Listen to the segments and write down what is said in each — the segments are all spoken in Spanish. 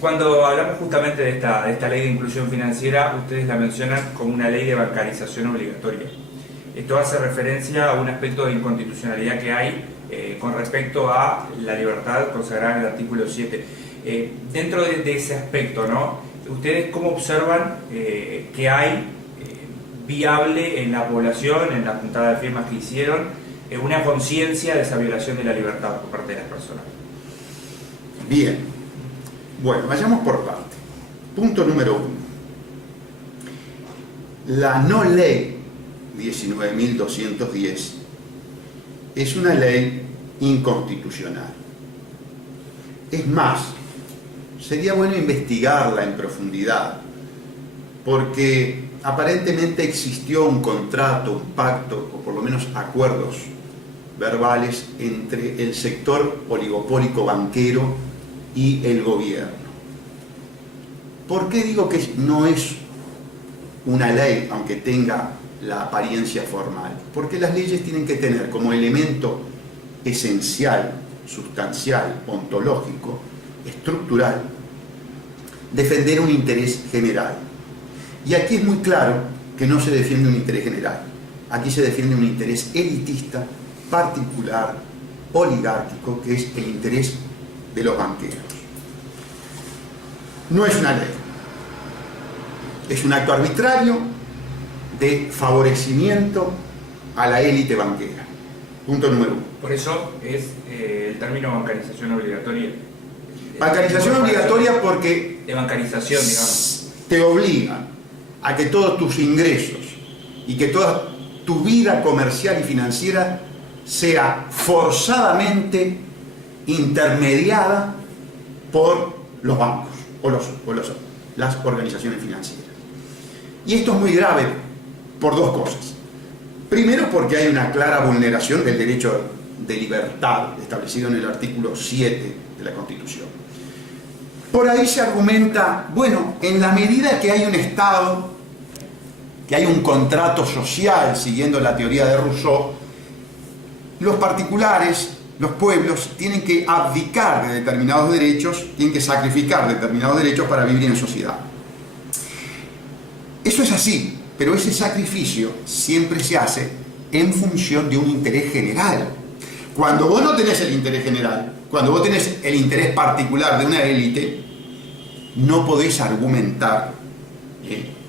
Cuando hablamos justamente de esta ley de inclusión financiera, ustedes la mencionan como una ley de bancarización obligatoria. Esto hace referencia a un aspecto de inconstitucionalidad que hay con respecto a la libertad consagrada en el artículo 7. Dentro de ese aspecto, ¿no? ¿Ustedes cómo observan que hay viable en la población, en la juntada de firmas que hicieron, una conciencia de esa violación de la libertad por parte de las personas? Bien, bueno, vayamos por parte. Punto número 1. La no ley 19.210 es una ley inconstitucional. Es más, sería bueno investigarla en profundidad, porque aparentemente existió un contrato, un pacto, o por lo menos acuerdos verbales entre el sector oligopólico banquero y el gobierno. ¿Por qué digo que no es una ley, aunque tenga la apariencia formal? Porque las leyes tienen que tener como elemento esencial, sustancial, ontológico, estructural, defender un interés general. Y aquí es muy claro que no se defiende un interés general. Aquí se defiende un interés elitista, particular, oligárquico, que es el interés de los banqueros. No es una ley. Es un acto arbitrario de favorecimiento a la élite banquera. Punto número 1. Por eso es el término bancarización obligatoria. Bancarización obligatoria porque de bancarización, digamos, te obliga a que todos tus ingresos y que toda tu vida comercial y financiera sea forzadamente intermediada por los bancos o las organizaciones financieras. Y esto es muy grave por dos cosas. Primero, porque hay una clara vulneración del derecho de libertad establecido en el artículo 7 de la Constitución. Por ahí se argumenta, bueno, en la medida que hay un Estado, que hay un contrato social, siguiendo la teoría de Rousseau, los particulares, los pueblos, tienen que abdicar de determinados derechos, tienen que sacrificar determinados derechos para vivir en sociedad. Eso es así, pero ese sacrificio siempre se hace en función de un interés general. Cuando vos no tenés el interés general, cuando vos tenés el interés particular de una élite, no podés argumentar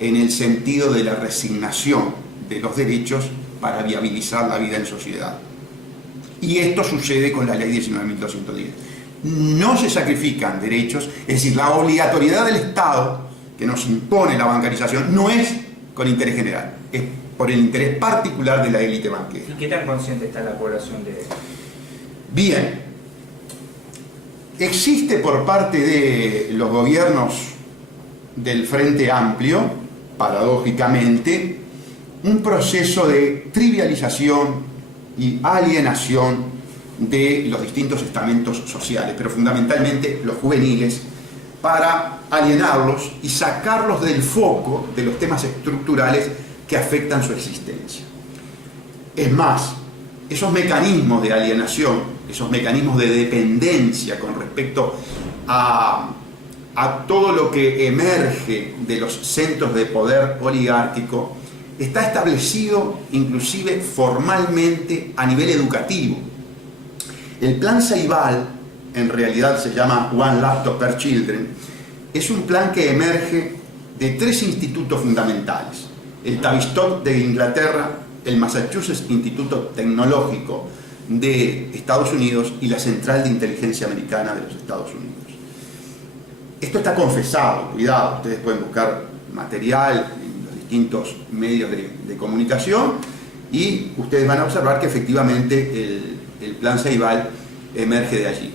en el sentido de la resignación de los derechos para viabilizar la vida en sociedad. Y esto sucede con la ley 19.210. No se sacrifican derechos, es decir, la obligatoriedad del Estado que nos impone la bancarización no es con interés general, es por el interés particular de la élite banquera. ¿Y qué tan consciente está la población de eso? Bien, existe por parte de los gobiernos del Frente Amplio, paradójicamente, un proceso de trivialización y alienación de los distintos estamentos sociales, pero fundamentalmente los juveniles, para alienarlos y sacarlos del foco de los temas estructurales que afectan su existencia. Es más, esos mecanismos de alienación, esos mecanismos de dependencia con respecto a todo lo que emerge de los centros de poder oligárquico, está establecido inclusive formalmente a nivel educativo. El plan Ceibal, en realidad se llama One Laptop per Children, es un plan que emerge de tres institutos fundamentales: el Tavistock de Inglaterra, el Massachusetts Instituto Tecnológico de Estados Unidos y la Central de Inteligencia Americana de los Estados Unidos. Esto está confesado, cuidado, ustedes pueden buscar material en los distintos medios de comunicación y ustedes van a observar que efectivamente el plan Ceibal emerge de allí.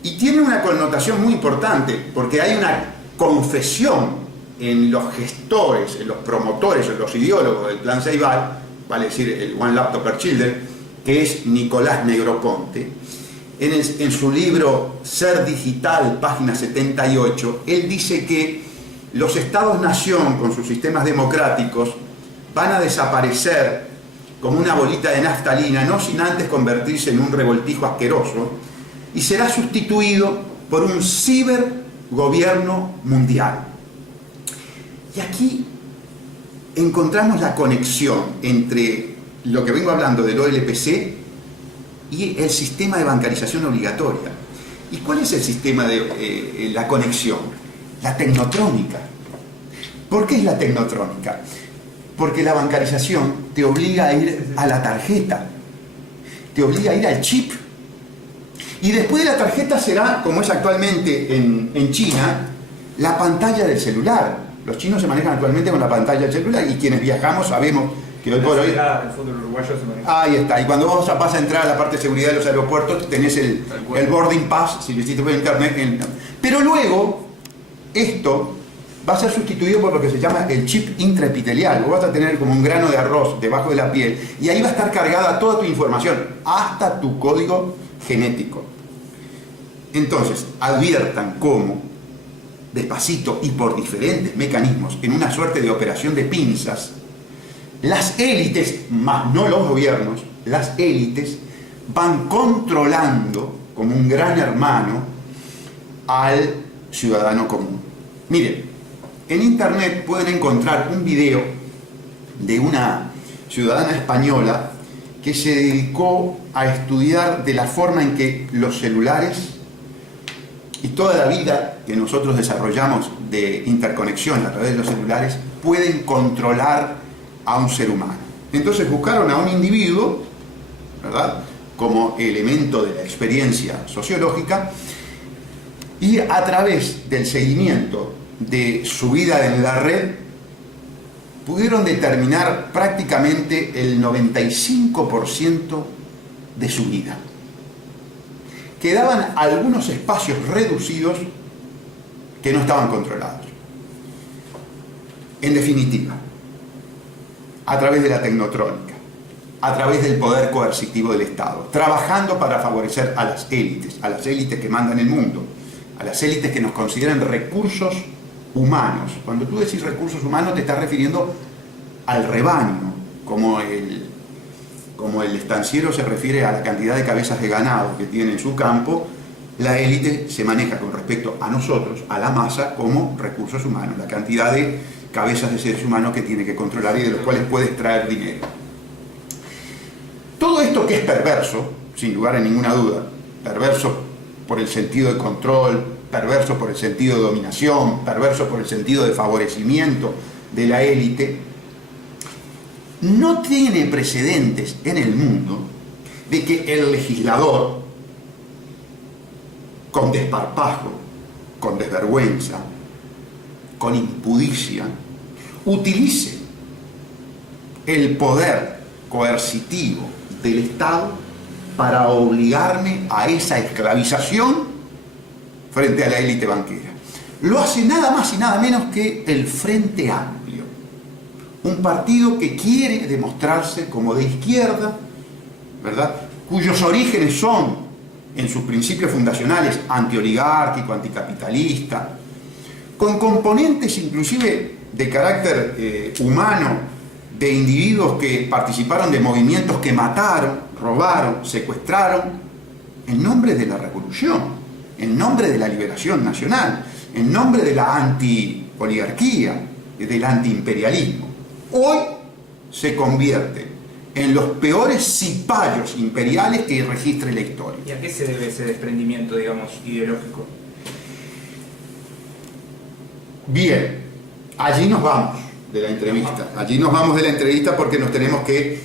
Y tiene una connotación muy importante, porque hay una confesión en los gestores, en los promotores, en los ideólogos del plan Ceibal, vale decir el One Laptop per Children, que es Nicolás Negroponte. En su libro Ser Digital, página 78, él dice que los estados-nación con sus sistemas democráticos van a desaparecer como una bolita de naftalina, no sin antes convertirse en un revoltijo asqueroso, y será sustituido por un gobierno mundial. Y aquí encontramos la conexión entre lo que vengo hablando del OLPC y el sistema de bancarización obligatoria. ¿Y cuál es el sistema de la conexión? La tecnotrónica. ¿Por qué es la tecnotrónica? Porque la bancarización te obliga a ir a la tarjeta, te obliga a ir al chip. Y después de la tarjeta será, como es actualmente en China, la pantalla del celular. Los chinos se manejan actualmente con la pantalla del celular y quienes viajamos sabemos que hoy por hoy... El fútbol uruguayo se maneja. Ahí está. Y cuando vos vas a entrar a la parte de seguridad de los aeropuertos, tenés el boarding pass, si lo hiciste por internet. Pero luego, esto va a ser sustituido por lo que se llama el chip intraepitelial. Vos vas a tener como un grano de arroz debajo de la piel y ahí va a estar cargada toda tu información, hasta tu código genético. Entonces, adviertan cómo, despacito y por diferentes mecanismos, en una suerte de operación de pinzas, las élites, más no los gobiernos, las élites van controlando como un gran hermano al ciudadano común. Miren, en internet pueden encontrar un video de una ciudadana española que se dedicó a estudiar de la forma en que los celulares y toda la vida que nosotros desarrollamos de interconexión a través de los celulares pueden controlar a un ser humano. Entonces buscaron a un individuo, ¿verdad?, como elemento de la experiencia sociológica, y a través del seguimiento de su vida en la red pudieron determinar prácticamente el 95% de su vida. Quedaban algunos espacios reducidos que no estaban controlados. En definitiva, a través de la tecnotrónica, a través del poder coercitivo del Estado, trabajando para favorecer a las élites que mandan el mundo, a las élites que nos consideran recursos humanos. Cuando tú decís recursos humanos te estás refiriendo al rebaño, como el estanciero se refiere a la cantidad de cabezas de ganado que tiene en su campo. La élite se maneja con respecto a nosotros, a la masa, como recursos humanos, la cantidad de cabezas de seres humanos que tiene que controlar y de los cuales puede extraer dinero. Todo esto que es perverso, sin lugar a ninguna duda, perverso por el sentido de control, perverso por el sentido de dominación, perverso por el sentido de favorecimiento de la élite, no tiene precedentes en el mundo de que el legislador, con desparpajo, con desvergüenza, con impudicia, utilice el poder coercitivo del Estado para obligarme a esa esclavización frente a la élite banquera. Lo hace nada más y nada menos que el Frente Amplio, un partido que quiere demostrarse como de izquierda, ¿verdad?, cuyos orígenes son, en sus principios fundacionales, antioligárquico, anticapitalista, con componentes inclusive de carácter humano, de individuos que participaron de movimientos que mataron, robaron, secuestraron, en nombre de la revolución, en nombre de la liberación nacional, en nombre de la anti-oligarquía, del antiimperialismo. Hoy se convierte en los peores cipayos imperiales que registre la historia. ¿Y a qué se debe ese desprendimiento, digamos, ideológico? Bien, allí nos vamos de la entrevista. Allí nos vamos de la entrevista porque nos tenemos que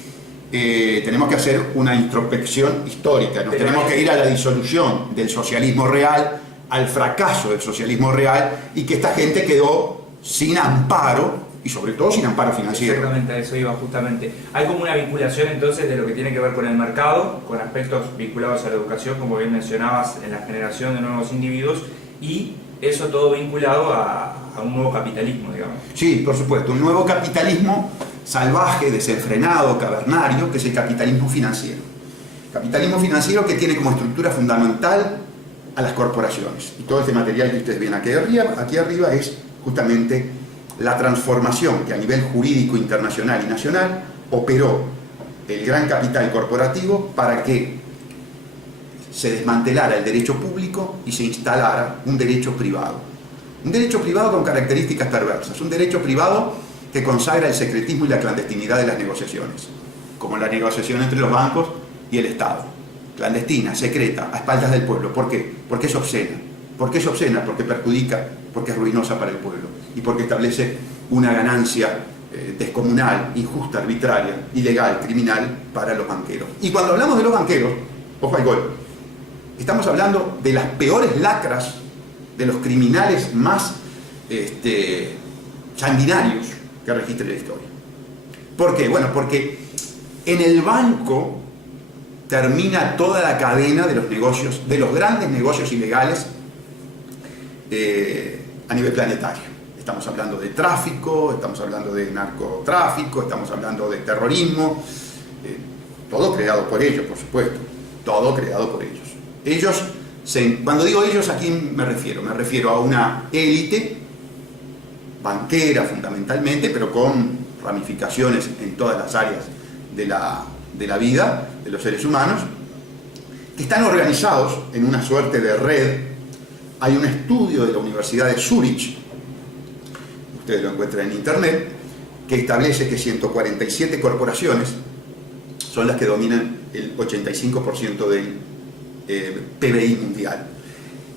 hacer una introspección histórica. Nos tenemos que ir a la disolución del socialismo real, al fracaso del socialismo real, y que esta gente quedó sin amparo, y sobre todo sin amparo financiero. Exactamente, a eso iba justamente. Hay como una vinculación entonces de lo que tiene que ver con el mercado, con aspectos vinculados a la educación, como bien mencionabas, en la generación de nuevos individuos, y eso todo vinculado a un nuevo capitalismo, digamos. Sí, por supuesto, un nuevo capitalismo salvaje, desenfrenado, cavernario, que es el capitalismo financiero. Capitalismo financiero que tiene como estructura fundamental a las corporaciones. Y todo este material que ustedes ven aquí arriba es justamente la transformación que a nivel jurídico internacional y nacional operó el gran capital corporativo para que se desmantelara el derecho público y se instalara un derecho privado. Un derecho privado con características perversas, un derecho privado que consagra el secretismo y la clandestinidad de las negociaciones, como la negociación entre los bancos y el Estado. Clandestina, secreta, a espaldas del pueblo. ¿Por qué? Porque es obscena. ¿Por qué es obscena? Porque perjudica, porque es ruinosa para el pueblo y porque establece una ganancia descomunal, injusta, arbitraria, ilegal, criminal para los banqueros. Y cuando hablamos de los banqueros, ojo al gol, estamos hablando de las peores lacras, de los criminales más sanguinarios que registre la historia. ¿Por qué? Bueno, porque en el banco termina toda la cadena de los negocios, de los grandes negocios ilegales a nivel planetario. Estamos hablando de tráfico, estamos hablando de narcotráfico, estamos hablando de terrorismo, todo creado por ellos, por supuesto, todo creado por ellos. Cuando digo ellos, ¿a quién me refiero? Me refiero a una élite banquera fundamentalmente, pero con ramificaciones en todas las áreas de la vida de los seres humanos, que están organizados en una suerte de red. Hay un estudio de la Universidad de Zúrich, ustedes lo encuentran en internet, que establece que 147 corporaciones son las que dominan el 85% del PBI mundial.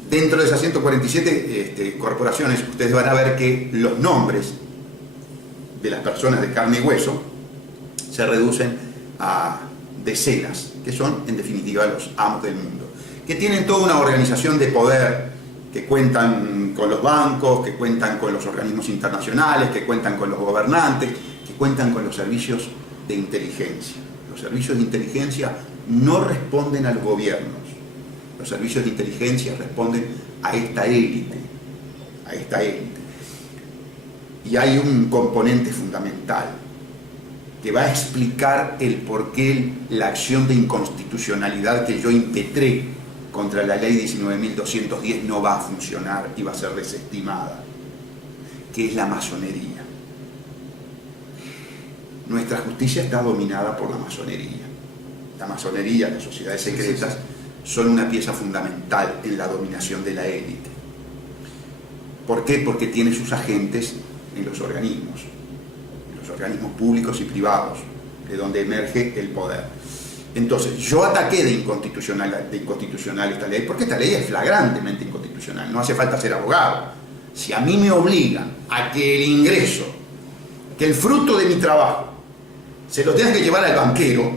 Dentro de esas 147 corporaciones, ustedes van a ver que los nombres de las personas de carne y hueso se reducen a decenas, que son en definitiva los amos del mundo, que tienen toda una organización de poder, que cuentan con los bancos, que cuentan con los organismos internacionales, que cuentan con los gobernantes, que cuentan con los servicios de inteligencia. Los servicios de inteligencia no responden a los gobiernos, los servicios de inteligencia responden a esta élite, Y hay un componente fundamental que va a explicar el porqué la acción de inconstitucionalidad que yo impetré contra la ley 19.210 no va a funcionar y va a ser desestimada, que es la masonería. Nuestra justicia está dominada por la masonería. La masonería, las sociedades secretas, son una pieza fundamental en la dominación de la élite. ¿Por qué? Porque tiene sus agentes en los organismos públicos y privados, de donde emerge el poder. Entonces, yo ataqué de inconstitucional esta ley, porque esta ley es flagrantemente inconstitucional, no hace falta ser abogado. Si a mí me obligan a que el ingreso, que el fruto de mi trabajo, se lo tenga que llevar al banquero,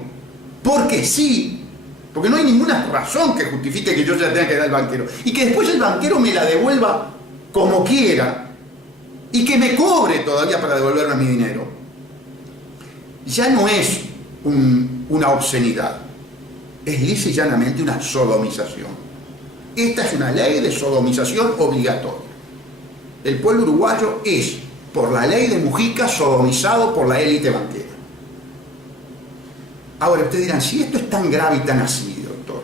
porque sí, porque no hay ninguna razón que justifique que yo se la tenga que dar al banquero, y que después el banquero me la devuelva como quiera, y que me cobre todavía para devolverme mi dinero, ya no es una obscenidad, es lisa y llanamente una sodomización. Esta es una ley de sodomización obligatoria. El pueblo uruguayo es, por la ley de Mujica, sodomizado por la élite banquera. Ahora, ustedes dirán, si esto es tan grave y tan así, doctor,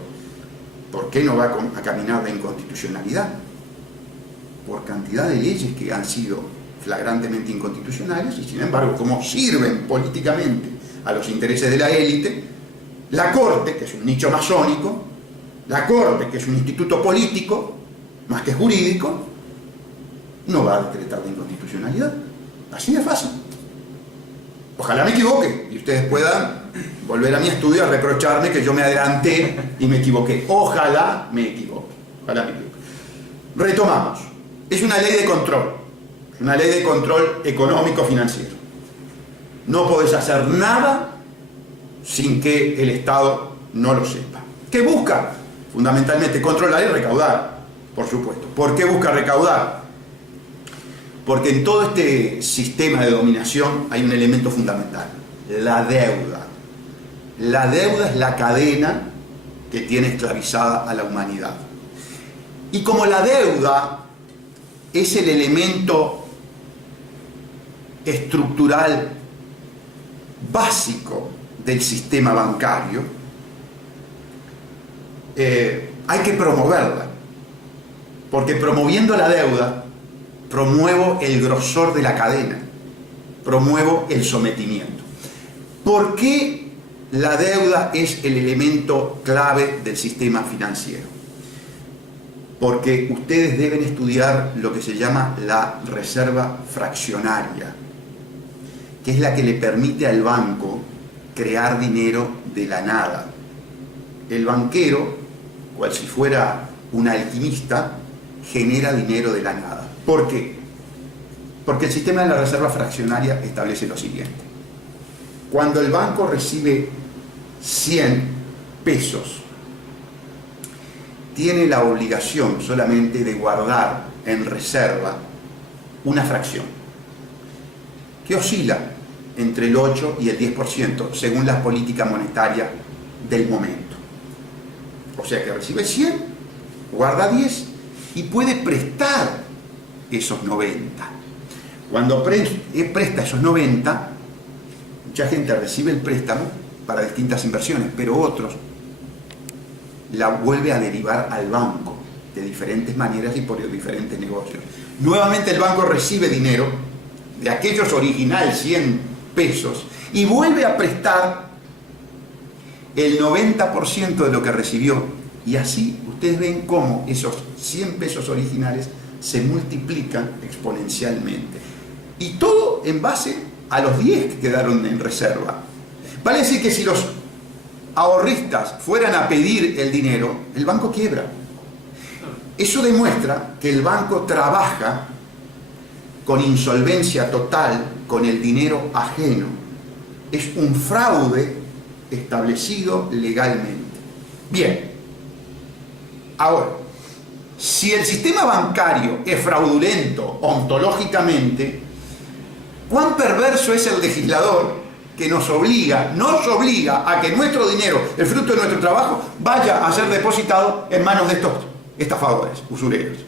¿por qué no va a caminar la inconstitucionalidad? Por cantidad de leyes que han sido flagrantemente inconstitucionales, y sin embargo, como sirven políticamente a los intereses de la élite, la Corte, que es un nicho masónico, la Corte, que es un instituto político, más que jurídico, no va a decretar la inconstitucionalidad. Así de fácil. Ojalá me equivoque y ustedes puedan volver a mi estudio a reprocharme que yo me adelanté y me equivoqué. Ojalá me equivoque. Retomamos. Es una ley de control. Es una ley de control económico-financiero. No podés hacer nada sin que el Estado no lo sepa. ¿Qué busca? Fundamentalmente controlar y recaudar, por supuesto. ¿Por qué busca recaudar? Porque en todo este sistema de dominación hay un elemento fundamental, la deuda. La deuda es la cadena que tiene esclavizada a la humanidad. Y como la deuda es el elemento estructural básico del sistema bancario, hay que promoverla, porque promoviendo la deuda promuevo el grosor de la cadena, promuevo el sometimiento. ¿Por qué la deuda es el elemento clave del sistema financiero? porque ustedes deben estudiar lo que se llama la reserva fraccionaria, que es la que le permite al banco crear dinero de la nada. El banquero, cual si fuera un alquimista, genera dinero de la nada. ¿Por qué? Porque el sistema de la reserva fraccionaria establece lo siguiente. Cuando el banco recibe 100 pesos, tiene la obligación solamente de guardar en reserva una fracción, que oscila entre el 8 y el 10%, según la política monetaria del momento. O sea que recibe 100, guarda 10 y puede prestar esos 90. Cuando presta esos 90, mucha gente recibe el préstamo para distintas inversiones, pero otros la vuelve a derivar al banco de diferentes maneras y por diferentes negocios. Nuevamente el banco recibe dinero de aquellos original 100 pesos y vuelve a prestar el 90% de lo que recibió. Y así ustedes ven cómo esos 100 pesos originales se multiplican exponencialmente. Y todo en base a los 10 que quedaron en reserva. Vale decir que si los ahorristas fueran a pedir el dinero, el banco quiebra. Eso demuestra que el banco trabaja con insolvencia total, con el dinero ajeno. Es un fraude establecido legalmente. Bien, ahora, si el sistema bancario es fraudulento ontológicamente, ¿cuán perverso es el legislador que nos obliga a que nuestro dinero, el fruto de nuestro trabajo, vaya a ser depositado en manos de estos estafadores, usureros?